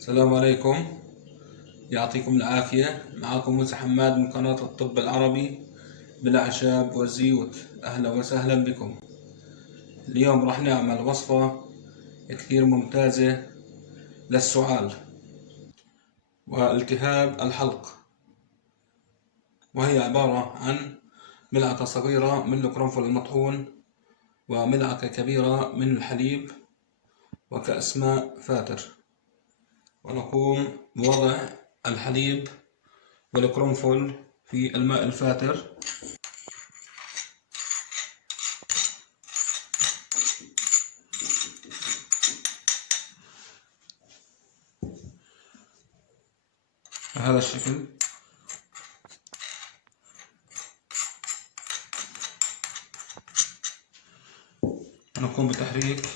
السلام عليكم، يعطيكم العافية. معكم موسى حماد من قناة الطب العربي بالأعشاب والزيوت. أهلا وسهلا بكم. اليوم راح نعمل وصفة كثير ممتازة للسعال والتهاب الحلق، وهي عبارة عن ملعقة صغيرة من القرنفل المطحون، وملعقة كبيرة من الحليب، وكأس ماء فاتر. ونقوم بوضع الحليب والقرنفل في الماء الفاتر، بهذا الشكل. نقوم بتحريك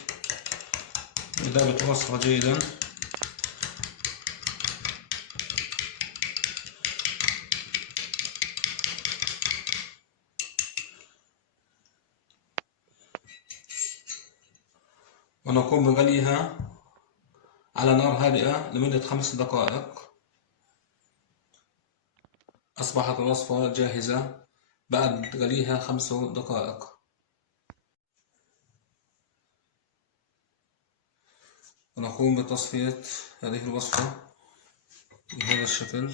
إذا بتوصل جيدا. ونقوم بغليها على نار هادئة لمدة 5 دقائق. أصبحت الوصفة جاهزة بعد غليها 5 دقائق. ونقوم بتصفية هذه الوصفة بهذا الشكل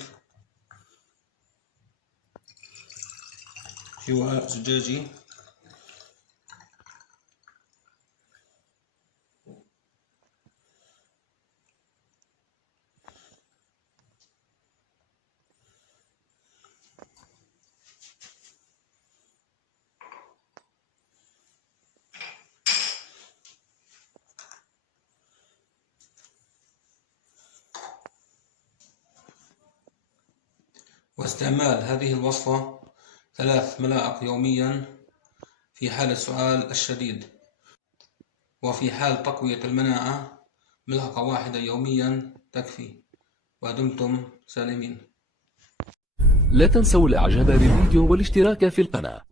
في وعاء زجاجي. واستعمال هذه الوصفة 3 ملاعق يوميا في حال السعال الشديد، وفي حال تقوية المناعة ملعقة واحدة يوميا تكفي. ودمتم سالمين. لا تنسوا الاعجاب بالفيديو والاشتراك في القناة.